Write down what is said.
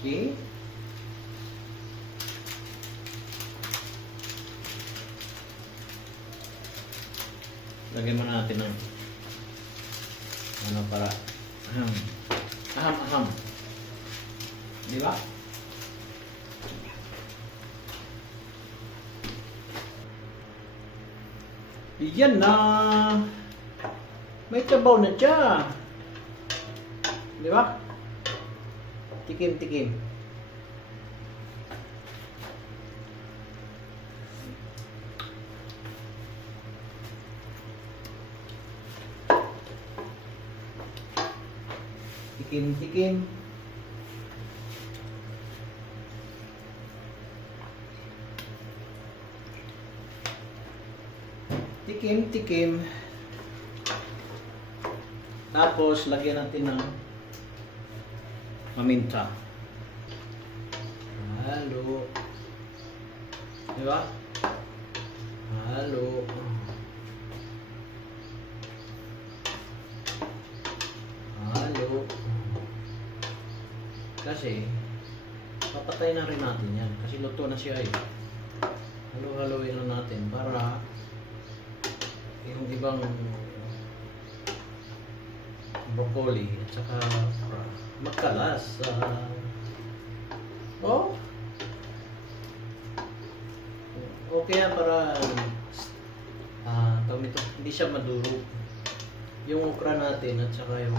Okay. Lagyan mo natin ng ano para aham. Di ba? Yan na. May tabaw na siya. Di ba? Tikim. Tikim. Tikim. Tapos, lagyan natin ng paminta. Halo. Diba? Halo. Kasi, papatay na rin natin yan. Kasi luto na siya eh. Halo-haloin na natin para yung ibang broccoli at saka magkalas. Okay yan para hindi siya maduro yung okra natin at saka yung